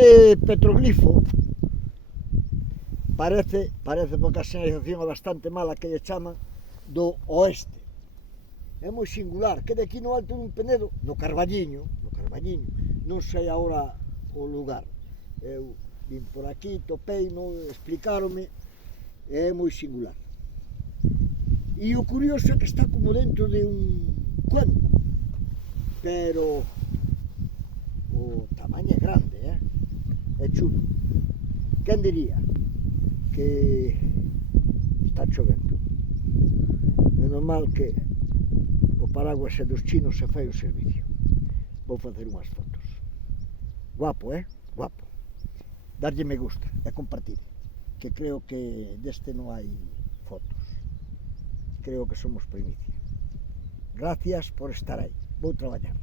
Este petroglifo parece porque a señalización é bastante mala que lle chaman do oeste. É moi singular, que de aquí no alto dun penedo, no Carballiño, non sei agora o lugar. Eu vim por aquí, topei, explicaronme, é moi singular. E o curioso é que está como dentro de un cuenco, pero o tamaño é grande, é chulo. Quen diría que está chovendo? Menos mal que o paraguas é dos chinos se fai o servicio. Vou facer unhas fotos. Guapo, guapo. Darlle me gusta e compartir, que creo que deste non hai fotos. Creo que somos primicia. Gracias por estar aí. Vou traballar.